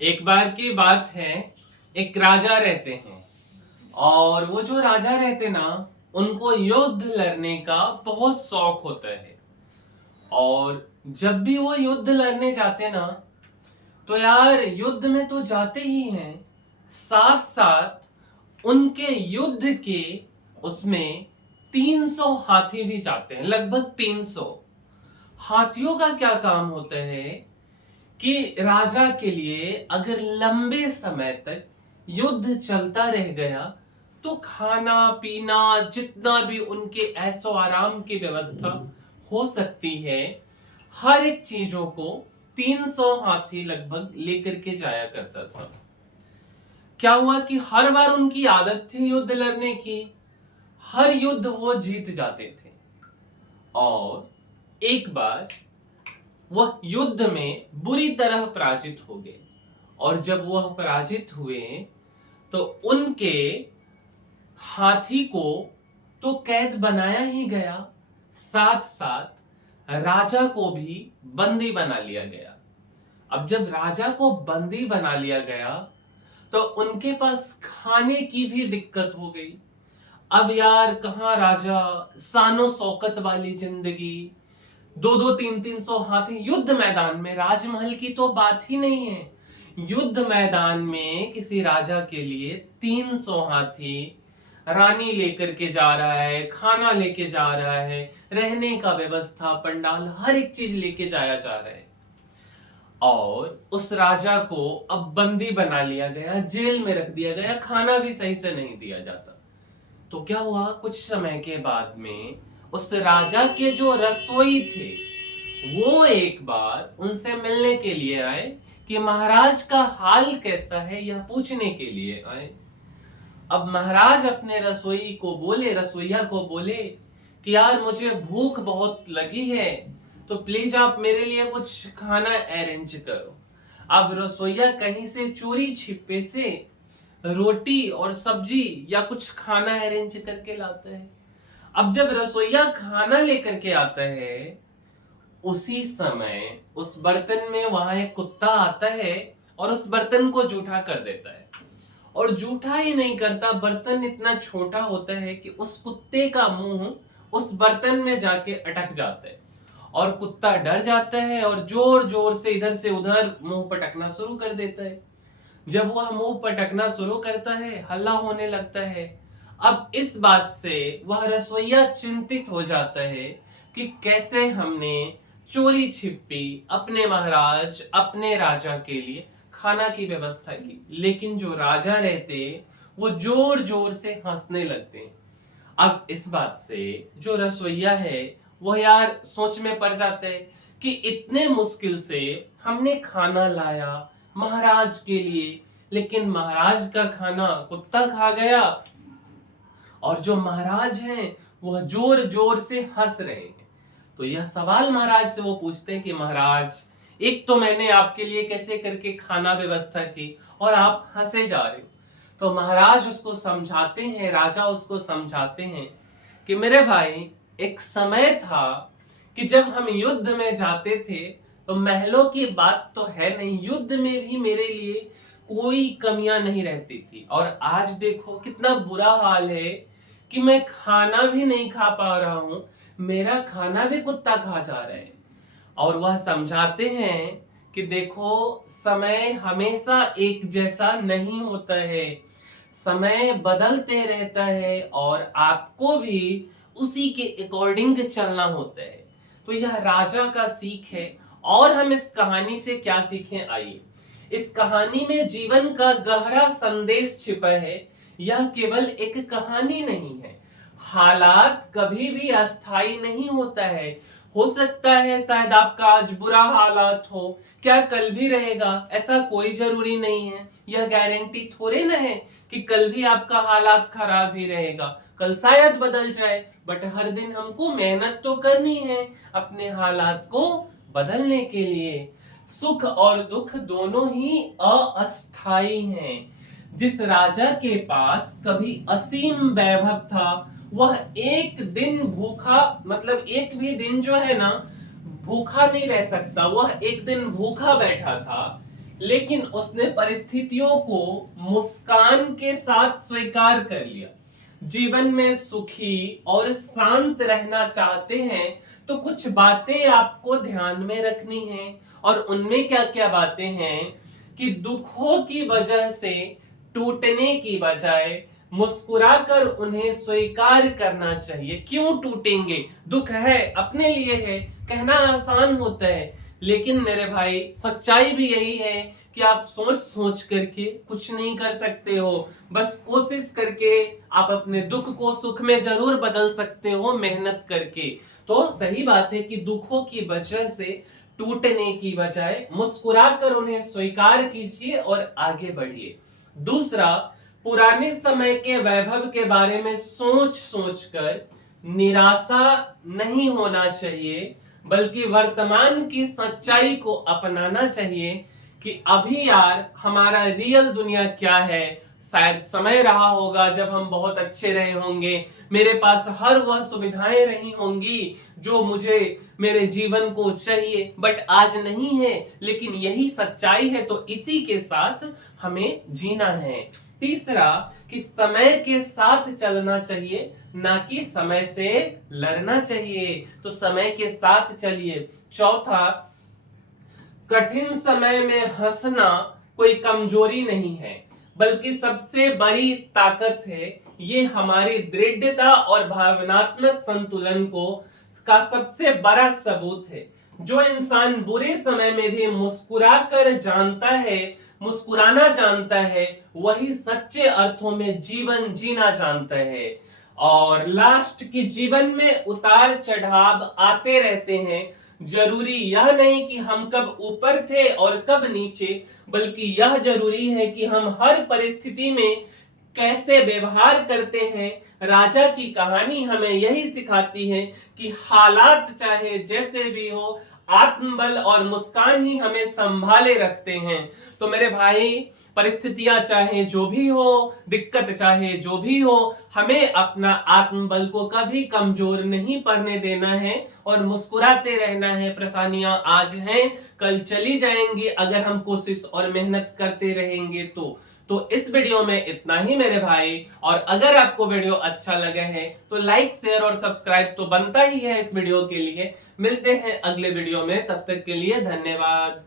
एक बार की बात है, एक राजा रहते हैं और वो जो राजा रहते ना, उनको युद्ध लड़ने का बहुत शौक होता है। और जब भी वो युद्ध लड़ने जाते ना, तो यार युद्ध में तो जाते ही हैं, साथ साथ उनके युद्ध के उसमें 300 हाथी भी जाते हैं, लगभग 300। हाथियों का क्या काम होता है कि राजा के लिए अगर लंबे समय तक युद्ध चलता रह गया तो खाना पीना जितना भी उनके ऐशो आराम की व्यवस्था हो सकती है, हर एक चीजों को 300 हाथी लगभग लेकर के जाया करता था। क्या हुआ कि हर बार उनकी आदत थी युद्ध लड़ने की, हर युद्ध वो जीत जाते थे। और एक बार वह युद्ध में बुरी तरह पराजित हो गए। और जब वह पराजित हुए तो उनके हाथी को तो कैद बनाया ही गया, साथ साथ राजा को भी बंदी बना लिया गया। अब जब राजा को बंदी बना लिया गया तो उनके पास खाने की भी दिक्कत हो गई। अब यार कहाँ राजा, शानो शौकत वाली जिंदगी, दो दो तीन तीन सौ हाथी युद्ध मैदान में, राजमहल की तो बात ही नहीं है, युद्ध मैदान में किसी राजा के लिए 300 हाथी, रानी लेकर के जा रहा है, खाना लेके जा रहा है, रहने का व्यवस्था, पंडाल, हर एक चीज लेके जाया जा रहा है। और उस राजा को अब बंदी बना लिया गया, जेल में रख दिया गया, खाना भी सही से नहीं दिया जाता। तो क्या हुआ, कुछ समय के बाद में उस राजा के जो रसोई थे वो एक बार उनसे मिलने के लिए आए कि महाराज का हाल कैसा है, यह पूछने के लिए आए। अब महाराज अपने रसोइया को बोले कि यार मुझे भूख बहुत लगी है, तो प्लीज आप मेरे लिए कुछ खाना अरेंज करो। अब रसोइया कहीं से चोरी छिपे से रोटी और सब्जी या कुछ खाना अरेंज करके लाता है। अब जब रसोइया खाना लेकर के आता है, उसी समय उस बर्तन में वहां एक कुत्ता आता है और उस बर्तन को जूठा कर देता है। और जूठा ही नहीं करता, बर्तन इतना छोटा होता है कि उस कुत्ते का मुंह उस बर्तन में जाके अटक जाता है और कुत्ता डर जाता है और जोर जोर से इधर से उधर मुंह पटकना शुरू कर देता है। जब वह मुंह पटकना शुरू करता है, हल्ला होने लगता है। अब इस बात से वह रसोइया चिंतित हो जाता है कि कैसे हमने चोरी छिपी अपने महाराज, अपने राजा के लिए खाना की व्यवस्था की। लेकिन जो राजा रहते वो जोर जोर से हंसने लगते हैं। अब इस बात से जो रसोइया है वो यार सोच में पड़ जाते हैं कि इतने मुश्किल से हमने खाना लाया महाराज के लिए, लेकिन महाराज का खाना कुत्ता खा गया और जो महाराज हैं वह जोर जोर से हंस रहे हैं। तो यह सवाल महाराज से वो पूछते हैं कि महाराज, एक तो मैंने आपके लिए कैसे करके खाना व्यवस्था की और आप हंसे जा रहे हो। तो महाराज उसको समझाते हैं, राजा उसको समझाते हैं कि मेरे भाई, एक समय था कि जब हम युद्ध में जाते थे तो महलों की बात तो है नहीं, युद्ध में भी मेरे लिए कोई कमियां नहीं रहती थी। और आज देखो कितना बुरा हाल है कि मैं खाना भी नहीं खा पा रहा हूं, मेरा खाना भी कुत्ता खा जा रहा है। और वह समझाते हैं कि देखो, समय हमेशा एक जैसा नहीं होता है, समय बदलते रहता है और आपको भी उसी के अकॉर्डिंग चलना होता है। तो यह राजा का सीख है। और हम इस कहानी से क्या सीखें, आइए। इस कहानी में जीवन का गहरा संदेश छिपा है। यह केवल एक कहानी नहीं है, हालात कभी भी अस्थायी नहीं होता है। हो सकता है शायद आपका आज बुरा हालात हो, क्या कल भी रहेगा, ऐसा कोई जरूरी नहीं है। यह गारंटी थोड़े ना है कि कल भी आपका हालात खराब ही रहेगा, कल शायद बदल जाए। बट हर दिन हमको मेहनत तो करनी है अपने हालात को बदलने के लिए। सुख और दुख दोनों ही अस्थायी हैं। जिस राजा के पास कभी असीम वैभव था, वह एक दिन भूखा, मतलब एक भी दिन जो है ना भूखा नहीं रह सकता। वह एक दिन भूखा बैठा था, लेकिन उसने परिस्थितियों को मुस्कान के साथ स्वीकार कर लिया। जीवन में सुखी और शांत रहना चाहते हैं तो कुछ बातें आपको ध्यान में रखनी है। और उनमें क्या क्या बातें हैं कि दुखों की वजह से टूटने की बजाय मुस्कुराकर उन्हें स्वीकार करना चाहिए। क्यों टूटेंगे? दुख है, अपने लिए है, कहना आसान होता है, लेकिन मेरे भाई सच्चाई भी यही है कि आप सोच सोच करके कुछ नहीं कर सकते हो। बस कोशिश करके आप अपने दुख को सुख में जरूर बदल सकते हो, मेहनत करके। तो सही बात है कि दुखों की वजह से टूटने की बजाय मुस्कुराकर उन्हें स्वीकार कीजिए और आगे बढ़िए। दूसरा, पुराने समय के वैभव के बारे में सोच सोचकर निराशा नहीं होना चाहिए, बल्कि वर्तमान की सच्चाई को अपनाना चाहिए कि अभी यार हमारा रियल दुनिया क्या है। शायद समय रहा होगा जब हम बहुत अच्छे रहे होंगे, मेरे पास हर वह सुविधाएं रही होंगी जो मुझे मेरे जीवन को चाहिए, बट आज नहीं है। लेकिन यही सच्चाई है, तो इसी के साथ हमें जीना है। तीसरा, कि समय के साथ चलना चाहिए, ना कि समय से लड़ना चाहिए। तो समय के साथ चलिए। चौथा, कठिन समय में हंसना कोई कमजोरी नहीं है, बल्कि सबसे बड़ी ताकत है। ये हमारी दृढ़ता और भावनात्मक संतुलन को का सबसे बड़ा सबूत है। जो इंसान बुरे समय में भी मुस्कुराकर जानता है, मुस्कुराना जानता है, वही सच्चे अर्थों में जीवन जीना जानता है। और लास्ट, की जीवन में उतार चढ़ाव आते रहते हैं। जरूरी यह नहीं कि हम कब ऊपर थे और कब नीचे, बल्कि यह जरूरी है कि हम हर परिस्थिति में कैसे व्यवहार करते हैं। राजा की कहानी हमें यही सिखाती है कि हालात चाहे जैसे भी हो, आत्मबल और मुस्कान ही हमें संभाले रखते हैं। तो मेरे भाई, परिस्थितियां चाहे जो भी हो, दिक्कत चाहे जो भी हो, हमें अपना आत्मबल को कभी कमजोर नहीं पड़ने देना है और मुस्कुराते रहना है। परेशानियां आज हैं, कल चली जाएंगी अगर हम कोशिश और मेहनत करते रहेंगे तो इस वीडियो में इतना ही मेरे भाई। और अगर आपको वीडियो अच्छा लगा है तो लाइक, शेयर और सब्सक्राइब तो बनता ही है इस वीडियो के लिए। मिलते हैं अगले वीडियो में, तब तक के लिए धन्यवाद।